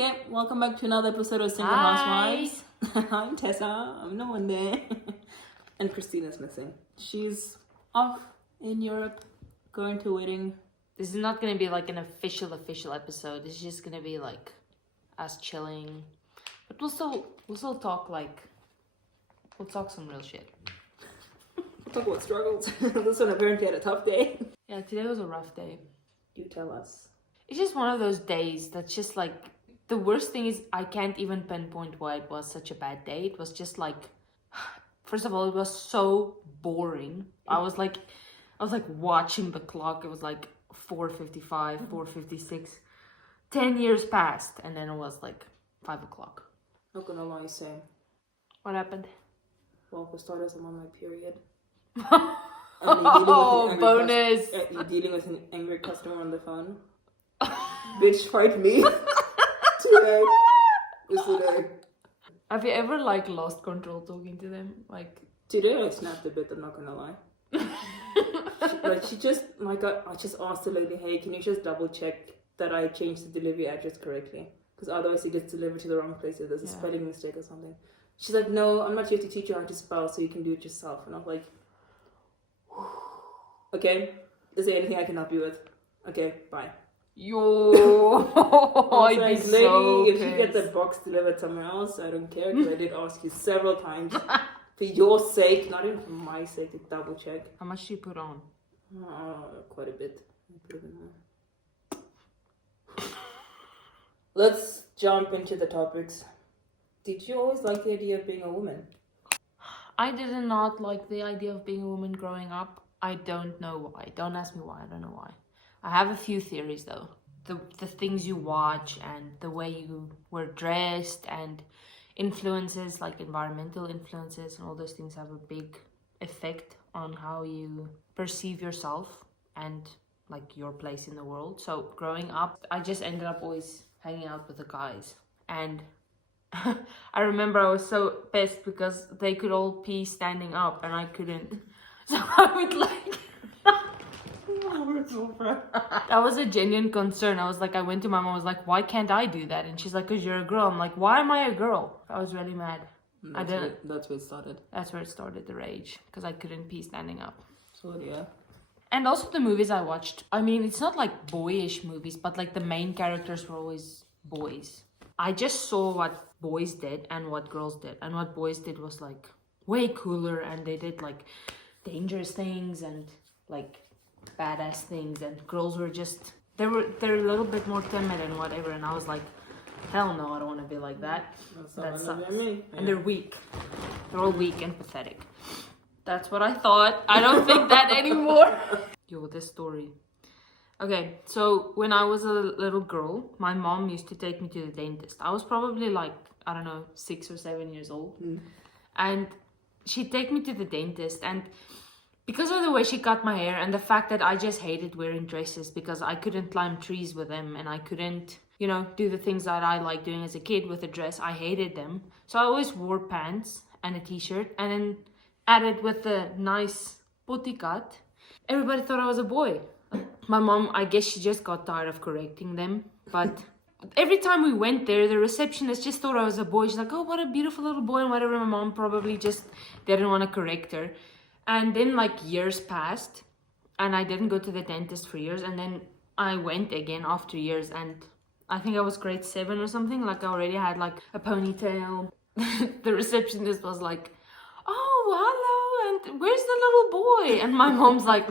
Okay, welcome back to another episode of Single Hi. Housewives. I'm Tessa. I'm no one there. And Christina's missing. She's off in Europe, going to a wedding. This is not gonna be like an official episode. It's just gonna be like us chilling. But we'll still talk we'll talk some real shit. We'll talk about struggles. This one apparently had a tough day. Yeah, today was a rough day. You tell us. It's just one of those days that's just like, the worst thing is I can't even pinpoint why it was such a bad day. It was just like, first of all, it was so boring. I was like watching the clock. It was like 4:55, 4:56. 10 years passed, and then it was like 5 o'clock. Not gonna lie, same. What happened? Well, for starters, I'm on my period. Oh, bonus! You're dealing with an angry customer on the phone. Bitch, fight me. Today. It's today. Have you ever like lost control talking to them? Like Today I snapped a bit, I'm not gonna lie. She just, my God, I just asked the lady, hey, can you just double check that I changed the delivery address correctly? Because otherwise it gets delivered to the wrong place if there's a spelling mistake or something. She's like, no, I'm not here to teach you how to spell, so you can do it yourself. And I'm like, okay, is there anything I can help you with? Okay, bye. yo, I was I'd like, be lady, so if you get pissed. that box delivered somewhere else, I don't care, because I did ask you several times. For your sake, not even for my sake, to double check. How much do you put on? Quite a bit. Let's jump into the topics. Did you always like the idea of being a woman? I did not like the idea of being a woman growing up. I don't know why. Don't ask me why. I don't know why. I have a few theories though. The things you watch and the way you were dressed and influences like environmental influences and all those things have a big effect on how you perceive yourself and like your place in the world. So growing up, I just ended up always hanging out with the guys. And I remember I was so pissed because they could all pee standing up and I couldn't. So I would like... That was a genuine concern. I was like, I went to my mom, I was like, why can't I do that? And she's like, because you're a girl. I'm like, why am I a girl? I was really mad. That's where it started. That's where it started, the rage. Because I couldn't pee standing up. So yeah. And also the movies I watched. I mean, it's not like boyish movies, but like the main characters were always boys. I just saw what boys did and what girls did. And what boys did was like way cooler. And they did like dangerous things and like badass things. And girls were just, they're a little bit more timid and whatever. And I was like, hell no, I don't want to be like that. That sucks. And they're weak. They're all weak and pathetic. That's what I thought. I don't think that anymore. Yo, this story. Okay, so when I was a little girl, my mom used to take me to the dentist. I was probably like, I don't know, 6 or 7 years old. And she'd take me to the dentist. And because of the way she cut my hair and the fact that I just hated wearing dresses because I couldn't climb trees with them and I couldn't, you know, do the things that I liked doing as a kid with a dress. I hated them. So I always wore pants and a t-shirt and then added with the nice putty cut. Everybody thought I was a boy. My mom, I guess she just got tired of correcting them. But every time we went there, the receptionist just thought I was a boy. She's like, oh, what a beautiful little boy and whatever. My mom probably just didn't want to correct her. And then like years passed and I didn't go to the dentist for years. And then I went again after years and I think I was grade 7 or something. Like I already had like a ponytail. The receptionist was like, oh, hello, and where's the little boy? And my mom's like,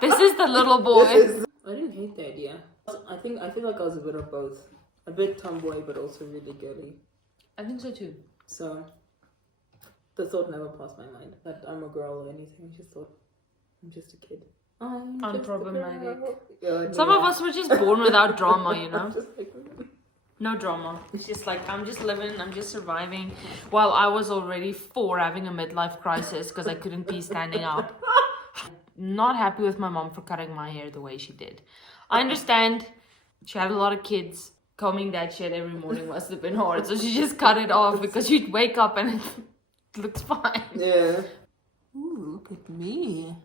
this is the little boy. I didn't hate the idea. I feel like I was a bit of both. A bit tomboy, but also really girly. I think so too. So the thought never passed my mind that I'm a girl or anything. I just thought I'm just a kid. I'm Unproblematic. Yeah, Some of us were just born without drama, you know? Just like, No drama. It's just like, I'm just living, I'm just surviving. While I was already 4 having a midlife crisis because I couldn't be standing up. Not happy with my mom for cutting my hair the way she did. I understand she had a lot of kids. Combing that shit every morning must have been hard. So she just cut it off because she'd wake up and it looks fine. yeah. Ooh, look at me.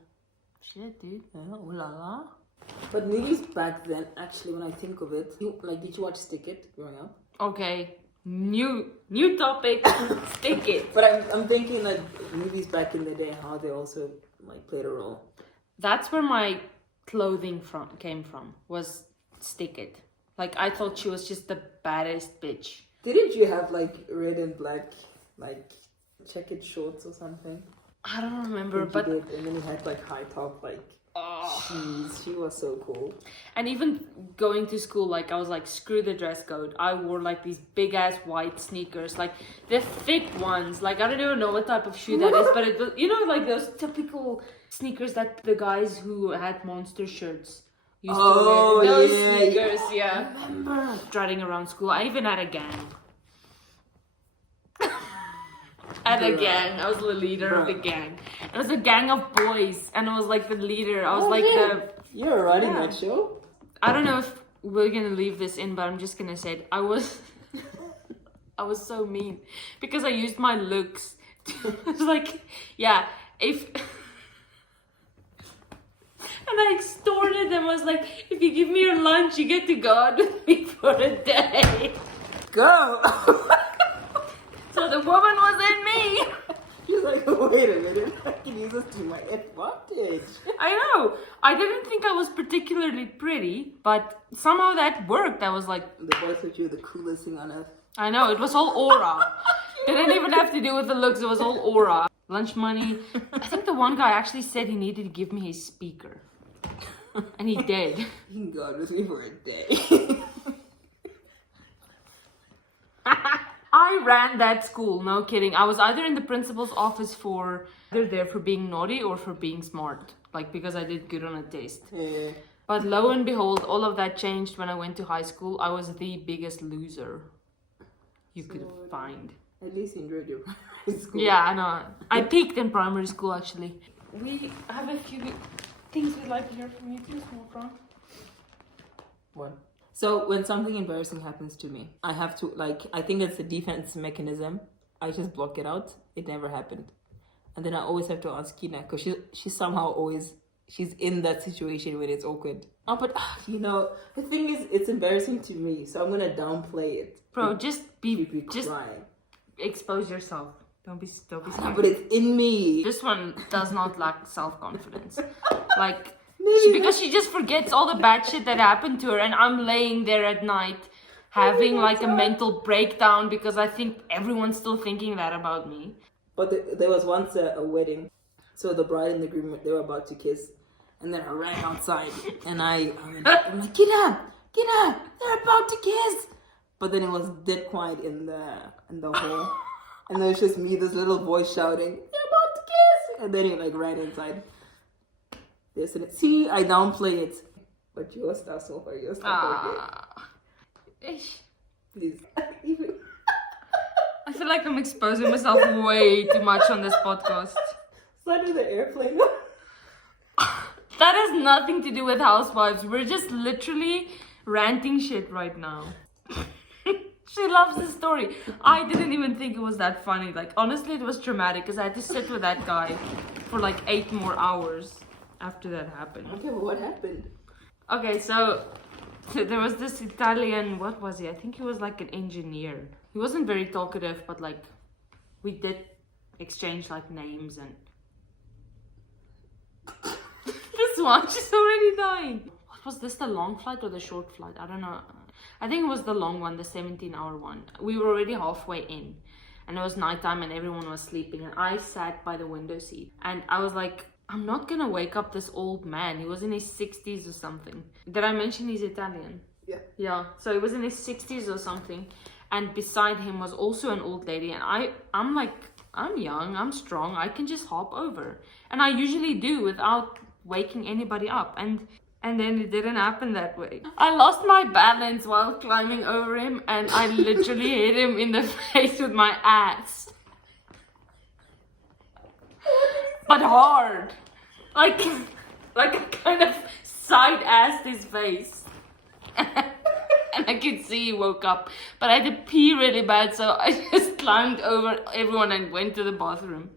Shit, dude. Oh la la. But movies back then, actually, when I think of it, did you watch Stick It growing up? Okay, new topic. Stick it. But I'm thinking that movies back in the day, how they also like played a role. That's where my clothing came from. Was Stick It. Like I thought she was just the baddest bitch. Didn't you have like red and black like checkered shorts or something? I don't remember, But but you did, and then you had like high top like. Jeez, she was so cool. and even going to school, like I was like, screw the dress code. I wore like these big ass white sneakers, like the thick ones. Like I don't even know what type of shoe that is, but it was, you know, like those typical sneakers that the guys who had Monster shirts used to wear. Those sneakers, yeah. I remember. Striding around school. I even had a gang. I was the leader of the gang. It was a gang of boys, and I was like the leader. I was You're writing that show? I don't know if we're gonna leave this in, but I'm just gonna say it. I was so mean because I used my looks. It was like, yeah, if. And I extorted them. I was like, if you give me your lunch, you get to go out with me for a day. Go! So the woman was in me. She's like, wait a minute, I can use this to my advantage. I know. I didn't think I was particularly pretty, but somehow that worked. I was like, The boys thought you were the coolest thing on earth. I know, it was all aura. Didn't even have to do with the looks, it was all aura. Lunch money. I think the one guy actually said he needed to give me his speaker. And he did. You can go out with me for a day. I ran that school, no kidding. I was either in the principal's office for either there for being naughty or for being smart. Like because I did good on a test. Yeah. But lo and behold, all of that changed when I went to high school. I was the biggest loser you could find. At least you enjoyed your primary school. Yeah, I know. I peaked in primary school actually. We have a few things we'd like to hear from you too, small from. What? So when something embarrassing happens to me, I have to I think it's a defense mechanism. I just block it out. It never happened. And then I always have to ask Kina because she's somehow always, she's in that situation when it's awkward. Oh, but the thing is, it's embarrassing to me, so I'm gonna downplay it. Bro, just Cry. expose yourself. Don't be No, scared. but it's in me. This one does not lack self-confidence. Like, Maybe because she just forgets all the bad shit that happened to her, and I'm laying there at night having like a mental breakdown because I think everyone's still thinking that about me. But there was once a wedding, so the bride and the groom, they were about to kiss, and then I ran outside, and I'm like, get up, they're about to kiss. But then it was dead quiet in the hall, and there was just me, this little voice shouting, they're about to kiss, and then he like ran inside. See, I downplay it, but your stuff so far, your stuff okay. Please, even. I feel like I'm exposing myself way too much on this podcast. Slide to the airplane. That has nothing to do with housewives. We're just literally ranting shit right now. She loves the story. I didn't even think it was that funny. Like, honestly, it was traumatic because I had to sit with that guy for like 8 more hours after that happened. Okay, but what happened? Okay, so there was this Italian, what was he? I think he was like an engineer. He wasn't very talkative, but like we did exchange like names and this one, she's already dying. What was this, the long flight or the short flight? I don't know. I think it was the long one, the 17-hour one. We were already halfway in and it was nighttime and everyone was sleeping and I sat by the window seat and I was like, I'm not gonna wake up this old man. He was in his 60s or something. Did I mention he's Italian? Yeah. Yeah, so he was in his 60s or something. And beside him was also an old lady. And I'm like, I'm young, I'm strong, I can just hop over. And I usually do without waking anybody up. And then it didn't happen that way. I lost my balance while climbing over him and I literally hit him in the face with my ass. But hard. Like I kind of side-assed his face. And I could see he woke up. But I had to pee really bad, so I just climbed over everyone and went to the bathroom.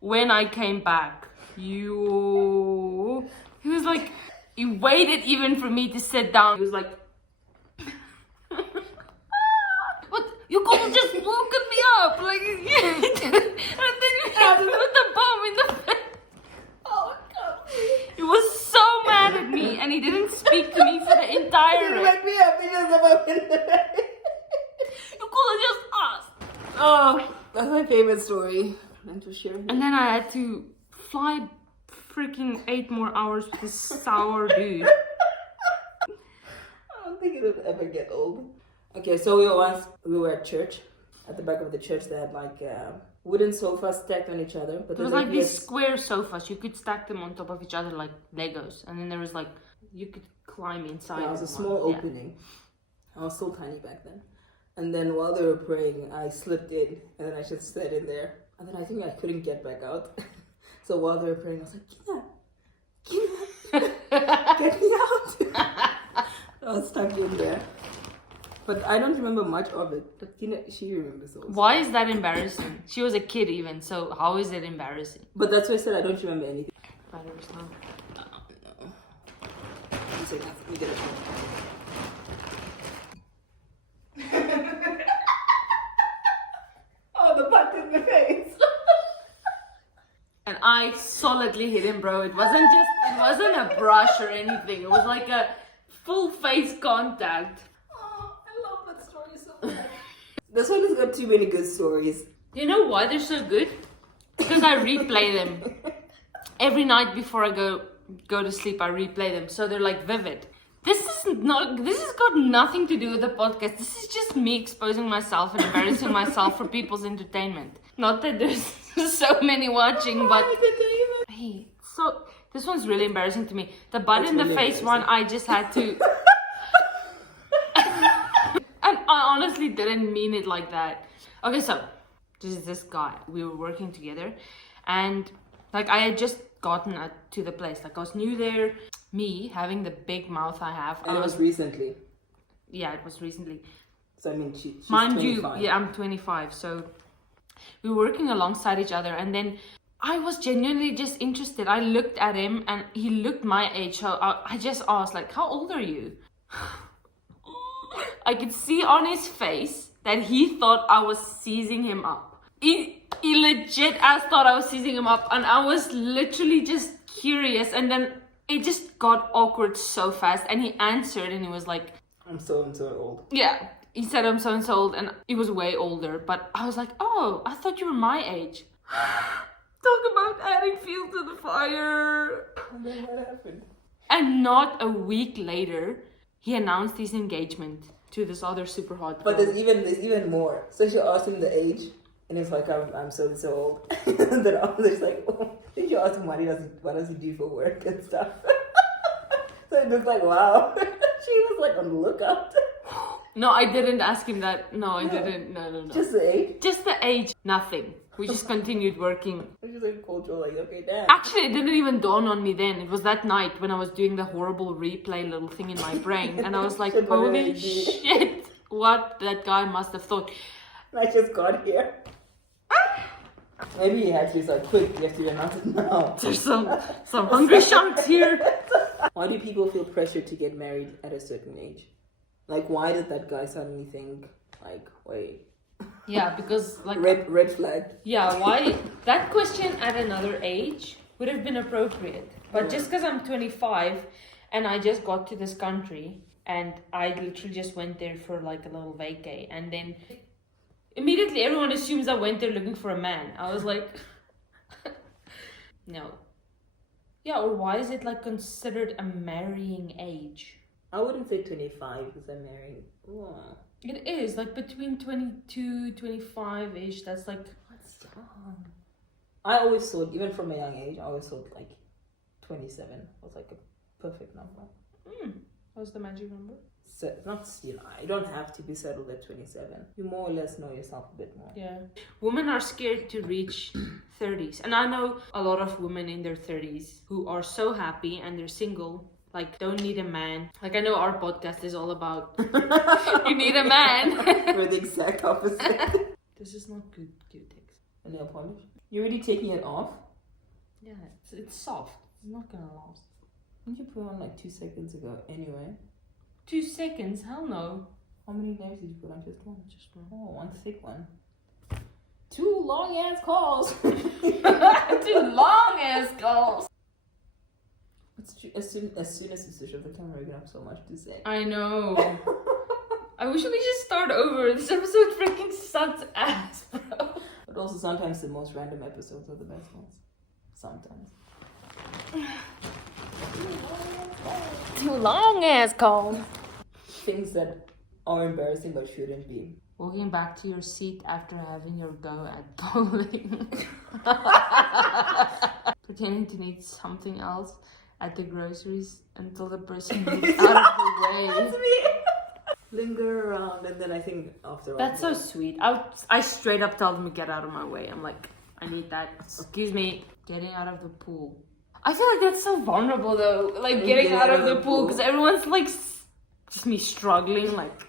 When I came back, he was like, He waited even for me to sit down. He was like, "What? You could have just woken me up, like." And then you had to put the bomb in the face. Oh God. He was so mad at me, and he didn't speak to me for the entire. You wake me up because I'm in the bed. You could have just asked. Oh, that's my favorite story. I'm to share. And then I had to fly freaking 8 more hours with this sour dude. I don't think it'll ever get old. Okay, so we were at church. At the back of the church, they had like wooden sofas stacked on each other. But It was like these square sofas. You could stack them on top of each other like Legos. And then there was like, you could climb inside. There was a of small one. opening. I was still tiny back then. And then while they were praying, I slipped in. And then I just sat in there. And then I think I couldn't get back out. So while they were praying, I was like, Gina, get me out. I was stuck in there. But I don't remember much of it. But Gina, she remembers also. Why is that embarrassing? She was a kid even, so how is it embarrassing? But that's why I said I don't remember anything. Matters now. No. You say nothing. You get it. Oh, the punch in the face. And I solidly hit him, bro. It wasn't a brush or anything. It was like a full face contact. Oh, I love that story so much. This one has got too many good stories. You know why they're so good? Because I replay them. Every night before I go to sleep, I replay them. So they're like vivid. This has got nothing to do with the podcast. This is just me exposing myself and embarrassing myself for people's entertainment. Not that there's so many watching, but hey, so this one's really embarrassing to me. The butt in the face one, I just had to. And I honestly didn't mean it like that. Okay, so this is this guy. We were working together, and like I had just gotten to the place. Like I was new there. Me having the big mouth I have. And it was recently. Yeah, it was recently. So I mean, she's Mind 25. you, yeah, I'm 25. So we were working alongside each other, and then I was genuinely just interested. I looked at him, and he looked my age. So I just asked, like, "How old are you?" I could see on his face that he thought I was seizing him up. He legit as thought I was seizing him up, and I was literally just curious. And then it just got awkward so fast, and he answered, and he was like, I'm so and so old. yeah. He said I'm so and so old, and he was way older. But I was like, oh, I thought you were my age. Talk about adding fuel to the fire. And then what happened? And not a week later, he announced his engagement to this other super hot girl. But there's even more. So she asked him the age, and it's like I'm so and so old. And then I was like, oh. Then she asked him what does he do for work and stuff. So it looked like wow. She was like on the lookout. No, I didn't ask him that. No, I didn't. No. Just the age. Just the age. Nothing. We just continued working. She was like cultural, like okay, damn. Actually, it didn't even dawn on me then. It was that night when I was doing the horrible replay little thing in my brain. And I was like, Shit, what did I holy do? shit. What that guy must have thought. I just got here. Maybe he actually said, quick, you have to announce it now. There's some hungry sharks here. Why do people feel pressured to get married at a certain age? Like, why did that guy suddenly think, like, wait, Yeah, because like red flag? yeah, why that question at another age would have been appropriate. But just because I'm 25 and I just got to this country and I literally just went there for like a little vacay, and then immediately everyone assumes I went there looking for a man. I was like, no. Yeah, or why is it like considered a marrying age? I wouldn't say 25 because I'm married. Wow. It is like between 22, 25-ish. That's like, That's young. I always thought, even from a young age, I always thought like 27 was like a perfect number. what's the magic number? So, not still, you don't have to be settled at 27. You more or less know yourself a bit more. Yeah. Women are scared to reach 30s. And I know a lot of women in their 30s who are so happy and they're single, like don't need a man. Like I know our podcast is all about you need a man. We're the exact opposite. This is not good cutex. A nail polish? You're really taking it off? Yeah, it's soft. It's not gonna last. Didn't you put on like 2 seconds ago anyway? 2 seconds? Hell no. How many layers did you put on? Just one? Just one. Oh, one thick one. 2 long ass calls. 2 long ass calls. It's true. As soon as you switch off the camera, you're gonna have so much to say. I know. I wish we could just start over. This episode freaking sucks ass, bro. But also sometimes the most random episodes are the best ones. Sometimes. 2 long ass calls. Things that are embarrassing but shouldn't be. Walking back to your seat after having your go at bowling. Pretending to need something else at the groceries until the person moves out of the way. That's me. Linger around, and then I think after. That's so sweet. I straight up tell them to get out of my way. I'm like, I need that. Excuse me. Getting out of the pool. I feel like that's so vulnerable though. Like getting out of the pool because everyone's like, just me struggling like.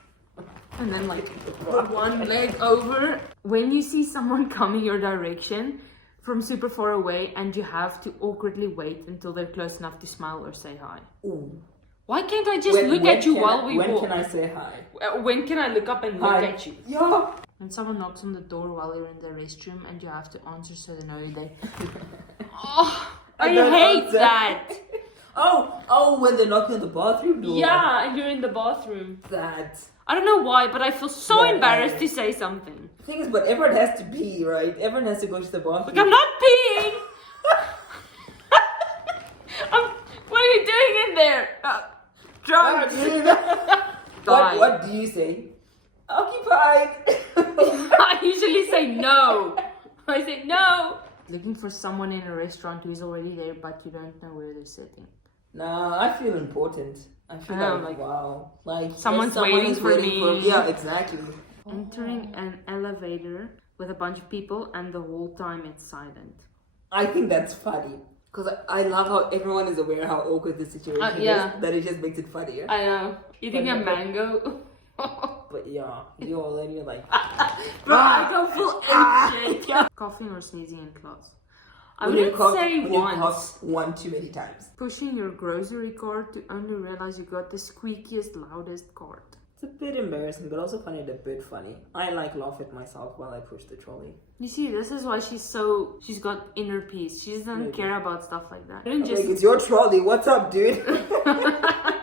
And then like put one leg over. When you see someone coming your direction from super far away and you have to awkwardly wait until they're close enough to smile or say hi. Ooh. Why can't I just look at you while we walk? When can I say hi? When can I look up and look at you? Yeah. When someone knocks on the door while you're in the restroom and you have to answer so they know they... Oh, I hate answer. that. Oh, when they're knocking on the bathroom door. Yeah, and you're in the bathroom. That. I don't know why, but I feel so Yeah, embarrassed to say something. The thing is, but everyone has to pee, right? Everyone has to go to the bathroom. Like, I'm not peeing! What are you doing in there? Drugs! What do you say? Occupied! I usually say no. I say no. Looking for someone in a restaurant who is already there, but you don't know where they're sitting. Nah, I feel important. I feel like wow. Like someone's someone waiting is for me. Yeah, exactly. Entering an elevator with a bunch of people and the whole time it's silent. I think that's funny. Because I love how everyone is aware how awkward the situation yeah. is. That it just makes it funnier. I know. Eating a mango. But yeah, you're already like... Bro, I don't feel anxious. Coughing or sneezing in class. I wouldn't say once. One too many times. Pushing your grocery cart to only realize you got the squeakiest, loudest cart. It's a bit embarrassing, but also find it a bit funny. I like laugh at myself while I push the trolley. You see, this is why she's got inner peace. She doesn't care about stuff like that. Like, it's your trolley. What's up, dude?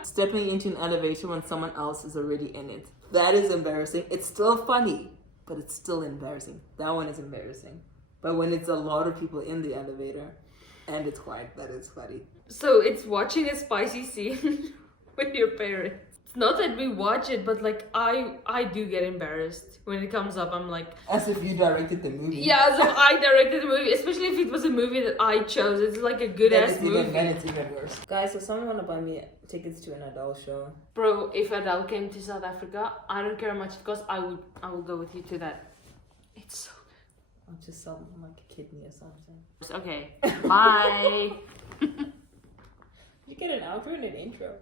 Stepping into an elevator when someone else is already in it. That is embarrassing. It's still funny, but it's still embarrassing. That one is embarrassing. But when it's a lot of people in the elevator and it's quiet, that is funny. So it's watching a spicy scene with your parents. It's not that we watch it, but like I do get embarrassed when it comes up. I'm like, as if you directed the movie. Yeah, as if I directed the movie, especially if it was a movie that I chose. It's like a good ass movie. Then it's even worse. Guys, so someone wanna buy me tickets to an Adele show? Bro, if Adele came to South Africa, I don't care how much it costs. I will go with you to that. It's so good. I'll just sell them like a kidney or something. Okay, bye. You get an outro and an intro.